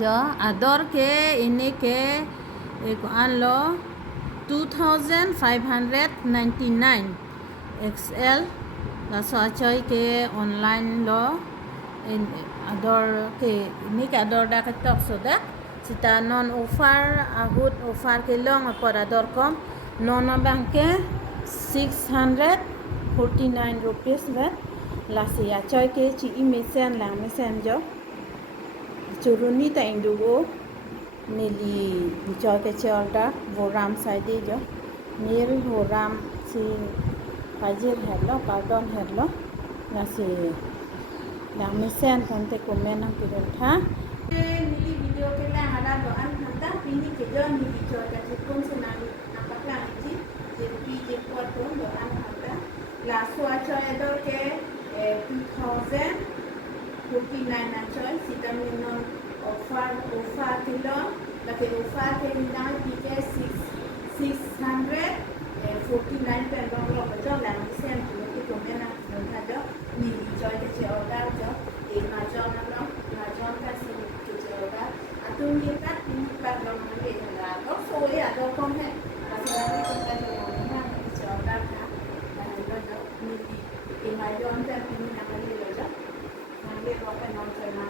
जो ador ke ini ke an lo 2599 XL la so choy ke online lo in ador ke ini ke ador da ke tok so da sita non offer ahut offer ke long por ador kom non bang ke 649 rupees va la se ya choy ke chi imesen lang mesen jo churuni ta indugo nili bichoy ke cholda voram side jo nil voram si pajir hello pardon hello nasi lang mesen konte komen ang pirultha nili video ke lang ada do an khanta pini ke jo ni bichoy ke kon sunani napakla ji je pi je pot do an khanta la so choy do ke 2049 na choy sitamin non offer kilo laki offer ke nina pike 649 pen dong lo jo lang sen ki ko mena tha jo ni joy ke che order jo e ma jo na lo ma jo ka sin ke che order atun ye kat ni pa lo na le la to so ya do kom he ma se ni ko ka jo na che order ka na lo jo ni e ma jo an ta ni na ka le lo jo na le ro ka non che na